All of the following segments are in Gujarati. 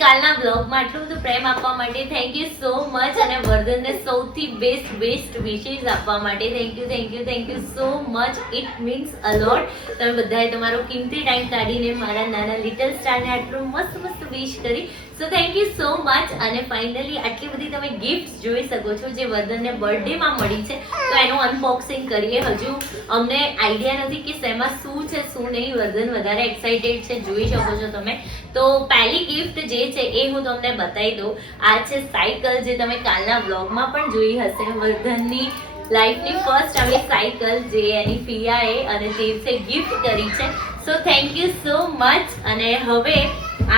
કાલના બ્લોગમાં આટલું બધું પ્રેમ આપવા માટે થેન્ક યુ સો મચ અને વર્ધનને સૌથી બેસ્ટ બેસ્ટ વિશેસ આપવા માટે thank you thank you thank you so much it means a lot તમે બધાએ તમારો કિંમતી ટાઈમ કાઢીને મારા નાના લિટલ સ્ટારને આટલું મસ્ત મસ્ત વિશ કરી. So thank you so much અને ફાઇનલી આટલી બધી તમે ગિફ્ટ જોઈ શકો છો જે વર્ધનને બર્થડેમાં મળી છે. તો એનું અનબોક્સિંગ કરીએ. હજુ અમને આઈડિયા નથી કે શેમાં શું છે, શું નહીં. વર્ધન વધારે એક્સાઇટેડ છે. જોઈ શકો છો તમે. તો પહેલી ગિફ્ટ જે છે એ હું તમને બતાવી દઉં. આ છે સાયકલ જે તમે કાલના બ્લોગમાં પણ જોઈ હશે. વર્ધનની લાઈફની ફર્સ્ટ આવી સાયકલ જે એની ફિયાએ અને દેવસે ગિફ્ટ કરી છે. So thank you so much અને હવે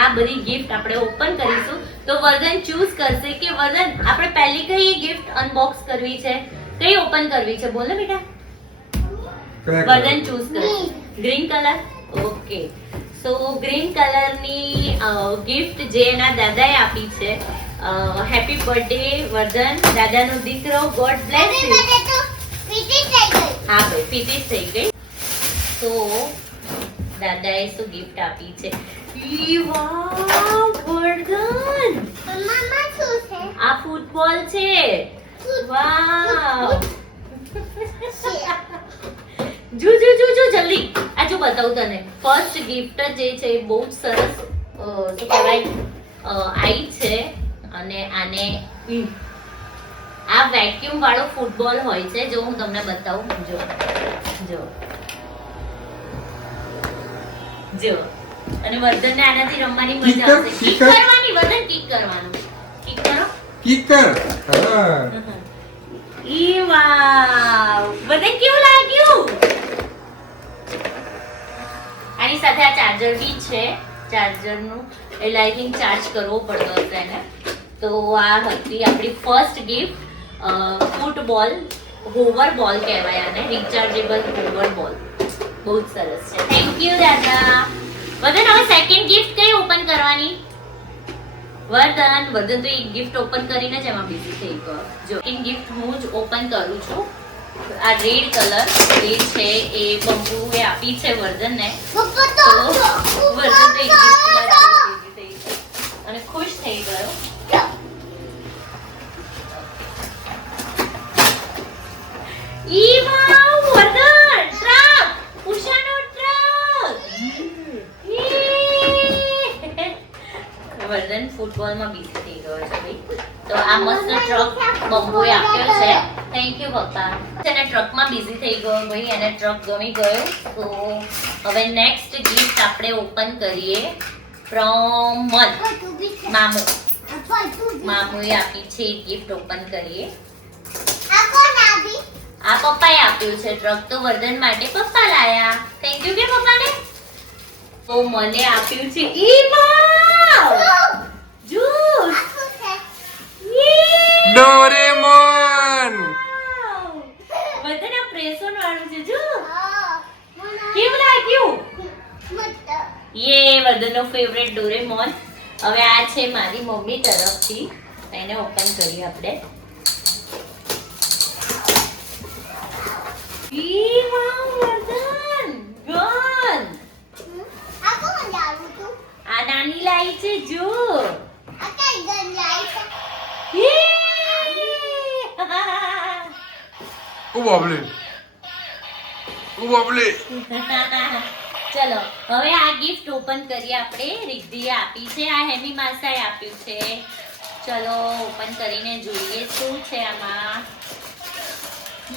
આ બધી ગિફ્ટ આપણે ઓપન કરીશું. તો વર્ધન ચૂઝ કરશે કે વર્ધન આપણે પહેલી કઈ ગિફ્ટ અનબોક્સ કરવી છે? કઈ ઓપન કરવી છે? બોલો બેટા. વર્ધન ચૂઝ કરે green colour okay so green કલરની ગિફ્ટ જે એના દાદાએ આપી છે હેપી બર્થડે વર્ધન. દાદાનો દીકરો ગોડ બ્લેસ યુ હા ભાઈ ફિનિશ થઈ ગઈ. તો દાદાએ શું ગિફ્ટ આપી છે? આ ફૂટબોલ છે. વાવ. જો જો જો જો જલ્દી. આ જો બતાવું તને. ફર્સ્ટ ગિફ્ટ જે છે એ બહુ જ સરસ શું કહેવાય? આઈ છે. અને આને આ વેક્યુમ વાળો ફૂટબોલ હોય છે જો હું તમને બતાવું જો જો. જો. અને વર્ધનને આનાથી રમવાની મજા આવશે. કિક કરવાની વર્ધન કિક કરવાનું. કિક કરો? કિક કર ઈ વાવ. વર્ધન કેવું લાગ્યું? આની સાથે આ ચાર્જર બી છે. ચાર્જરનું એટલે આઈ થિંક ચાર્જ કરવો પડતો હશે એને. તો આ હતી આપણી ફર્સ્ટ ગિફ્ટ ફૂટબોલ હોવર બોલ કહેવાય આને રિચાર્જેબલ હોવર બોલ બહુ જ સરસ છે. થેન્ક યુ દાદા. વદન હવે સેકન્ડ ગિફ્ટ કઈ ઓપન કરવાની? વર્ધન વર્ધન તો એક ગિફ્ટ ઓપન કરીને જ એમાં બિઝી થઈ ગયો. જો એક ગિફ્ટ હું જ ઓપન કરું છું. આ રેડ કલર એ છે એ બંબુએ આપી છે વર્ધનને તો વર્ધન તો એક ગિફ્ટમાં વર્ધન ફૂટબોલમાં બીઝી થઈ ગયો છે ભાઈ. તો આ મસ્ત ટ્રક બંબુએ આપ્યો છે. થેન્ક યુ પપ્પા. તેને ટ્રકમાં બીઝી થઈ ગયો ભાઈ, એને ટ્રક ગમી ગયો. તો હવે નેક્સ્ટ ગિફ્ટ આપણે ઓપન કરીએ ફ્રોમ મન. મામો. મામુએ આપી છે ગિફ્ટ ઓપન કરીએ. પપ્પાએ આપ્યું છે ટ્રક તો વર્ધન માટે પપ્પા લાયા. થેન્ક યુ કે પપ્પાને? તો મને આપ્યું છે ઈ વાવ જૂસ ડોરેમોન! વર્ધન આ પ્રેસોન વાળું છે જો કેવું લાગ્યું? યે વર્ધનનો ફેવરેટ ડોરેમોન. હવે આ છે મારી મમ્મી તરફથી. એને ઓપન કરીએ આપણે. ઈ વાવ વર્ધન ગન આ નાની લાઈ છે જો. યે! ઓ બાબલે. ઓ બાબલે. ચલો હવે આ ગિફ્ટ ઓપન કરીએ આપણે. રિદ્ધિએ આપી છે આ હેમી માસાએ આપ્યું છે. ચલો ઓપન કરીને જોઈએ શું છે આમાં.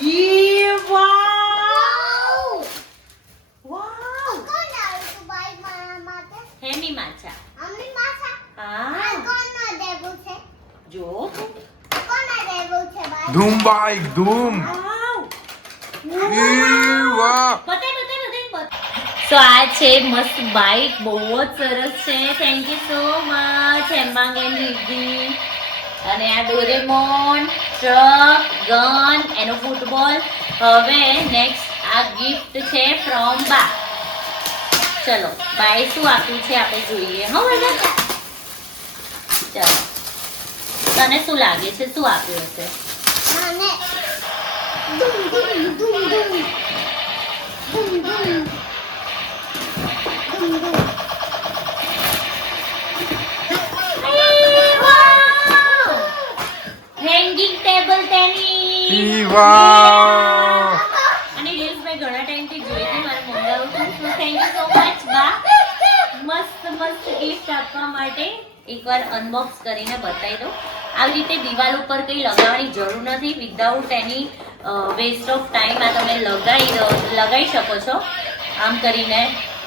યે વાવ વાવ હેમી માછા હા જો ધૂમ બાઈક ધૂમ. તો આ છે મસ્ત બાઈક બહુ જ સરસ છે. Thank you so much Hemang and Riddhi અને આ ડોરેમોન ટ્રક ગન એનો ફૂટબોલ. હવે નેક્સ્ટ આ ગિફ્ટ છે ફ્રોમ બા. ચલો બાય શું આપ્યું છે આપણે જોઈએ હો બધા ચલો. તને શું લાગે છે? શું આપ્યું હશે? મને ટેબલ ટેનિસ અને રીલ્સ મેં ઘણા ટાઈમથી જોઈ હતી મારા મંગાવું છું સો મચ બા મસ્ત મસ્ત ગિફ્ટ આપવા માટે એકવાર અનબોક્સ કરીને બતાવી દો આવી રીતે દિવાલ ઉપર કંઈ લગાવવાની જરૂર નથી. Without any waste of time આ તમે લગાવી લગાવી શકો છો. આમ કરીને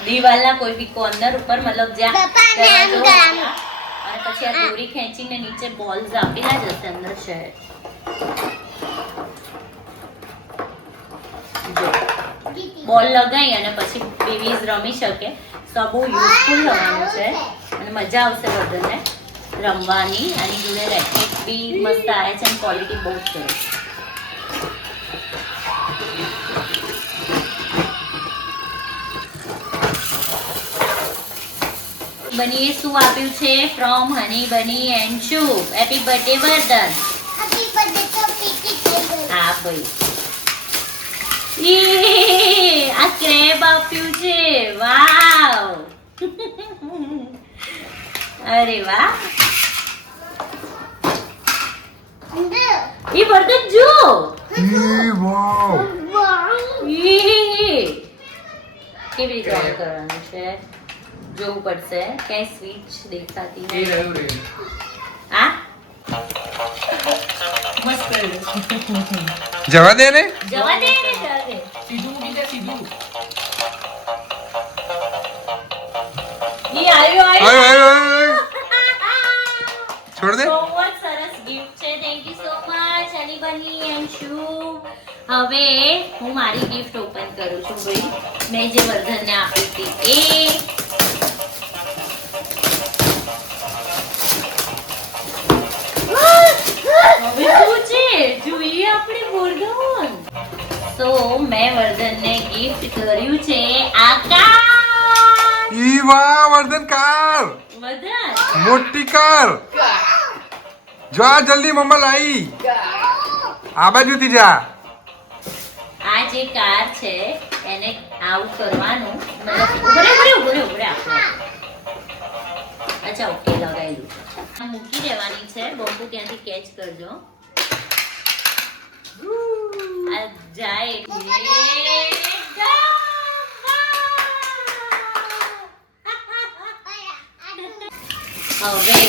દિવાલના કોઈ બી કોર્નર ઉપર મતલબ જ્યાં અને પછી આ દોરી ખેંચીને નીચે બોલ્સ આપેલા જ હશે અંદર છે. બોલ લગાવી અને પછી બેબીઝ રમી શકે. આ બહુ યુઝફુલ થવાનું છે. અને મજા આવશે બધાને. રમવાની આની જોડે રેકેટ બી મસ્ત આવે છે અને ક્વોલિટી બહુ જ સરસ. બનીએ શું આપ્યું છે? ફ્રોમ હની બની એન્ડ શુ? Happy birthday Vardhan. હા ભાઈ. આ ક્રેબ આપ્યું છે. વાવ. અરે વાહ. ઈ એ વર્ધન જો એ વાવ. યે! કેવી રીતે ઓન કરવાનું છે? જોવું પડશે. ક્યાંય સ્વિચ દેખાતી એ નથી. રહ્યું રહ્યું. આ જવા દે ને. જવા દે ને જવા દે. સીધું બીજા સીધું. ઈ આવ્યો આયો આવ્યો. હું મારી ગિફ્ટ ઓપન કરું છું ભાઈ. મેં જે વર્ધનને આપી હતી એ. તો મેં વર્ધનને ગિફ્ટ કર્યું છે આકાશ. ઈ વાહ વર્ધન કાર. વર્ધન. મોટી કાર. જો જલ્દી મમ્મા લાઈ. આ બાજુથી જા. આ જે કાર છે, એને આવું કરવાનું. મતલબ ઉભરે ઉભરે ઉભરે ઉભરે અચ્છા, ઓકે લગાવેલું આ મૂકી દેવાની છે. બોમ્બુ ત્યાંથી કેચ કરજો. આ જાય. હવે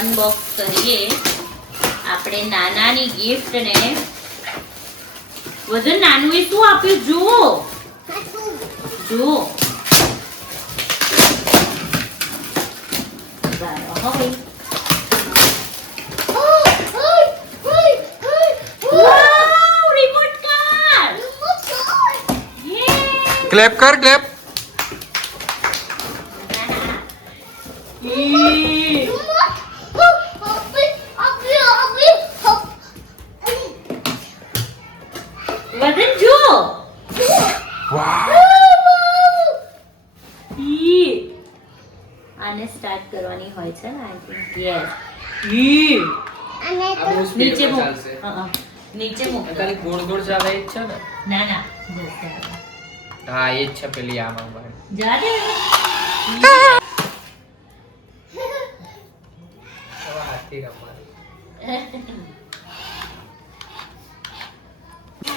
અનબોક્સ કરીએ. આપણે નાનાની ગિફ્ટ ને વધુ નાનું એ શું આપ્યું? જુઓ. જુઓ! ક્લેપ કર ક્લેપ યસ ઈ. આ બહુ નીચે પર હા, હા. નીચે મૂક ખાલી ગોળ ગોળ ચાલે જ છે ને ના ના હા એ જ છે પેલી આમાં બહાર. જા દે હવે. હવે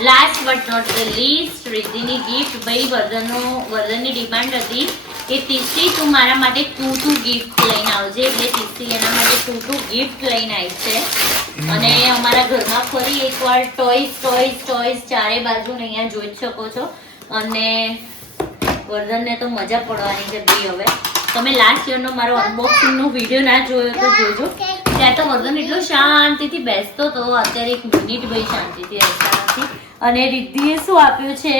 last but not the least રિદ્ધિની gift ભાઈ વર્ધનનો વર્ધનની ડિમાન્ડ હતી કે તીસરી તું મારા માટે ટુ ટુ ગિફ્ટ લઈને આવજે. એટલે તીસરી એના માટે ટુ ટુ ગિફ્ટ લઈને આવી છે. અને અમારા ઘરમાં ફરી એકવાર ટોયસ ટોયસ ટોયસ ચારે બાજુ અહીંયા જોઈ શકો છો. અને વર્ધનને તો મજા પડવાની છે ભાઈ હવે. તમે લાસ્ટ યરનો મારો અનબોક્સિંગનો વીડિયો ના જોયો તો જોજો. ત્યાં તો વર્ધન એટલો શાંતિથી બેસતો હતો અત્યારે એક મિનિટ ભાઈ શાંતિથી રહેતા નથી. અને રિદ્ધિએ શું આપ્યું છે?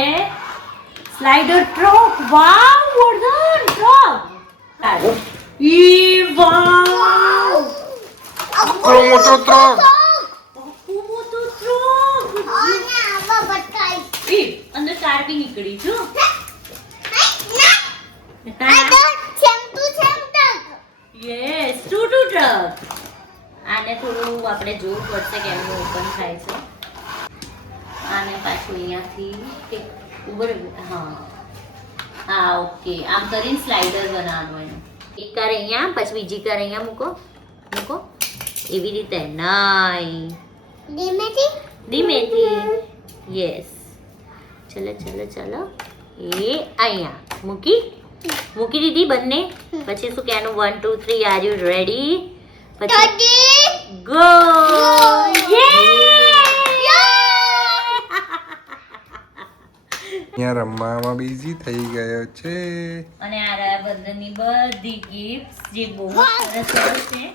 સ્લાઇડર ટ્રોક વાવ વર્ધન ટ્રક ઈ વાવ આપણો મોટો ટ્રક બાપુ મોટો ટ્રક ઈ અંદર કાર બી નીકળી જો યસ ટુ ટુ ટ્રક આને થોડું આપણે જોવું પડશે કે એમનું ઓપન થાય છે. આને પાછું અહીંયાથી કે ઉપર હા. હા ઓકે. આમ કરીને સ્લાઇડર બનાવવાનું એનું. એક કાર અહીંયા પછી બીજી કાર અહીંયા મૂકો. મૂકો. એવી રીતે. નાઈ ધીમેથી યસ ચલો ચલો ચલો. એ અહીંયા. મૂકી? મૂકી દીધી બંને? પછી શું કહેવાનું? One two three are you ready પછી ગો ગો અહીંયા રમવામાં બિઝી થઈ ગયો છે. અને આ રહ્યા બધી ગિફ્ટ જે બહુ સરસ છે.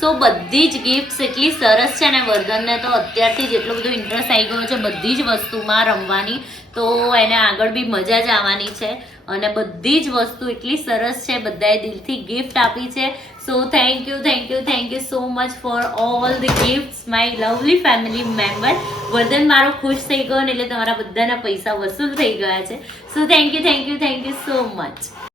સો બધી જ ગિફ્ટ્સ એટલી સરસ છે ને, વર્ધનને તો અત્યારથી જ એટલો બધો ઇન્ટરેસ્ટ આવી ગયો છે બધી જ વસ્તુમાં રમવાની. તો એને આગળ બી મજા જ આવવાની છે. અને બધી જ વસ્તુ એટલી સરસ છે, બધાએ દિલથી ગિફ્ટ આપી છે. So thank you thank you thank you so much for all the gifts my lovely family member Vardhan મારો ખુશ થઈ ગયો ને એટલે તમારા બધાના પૈસા વસૂલ થઈ ગયા છે. So thank you thank you thank you so much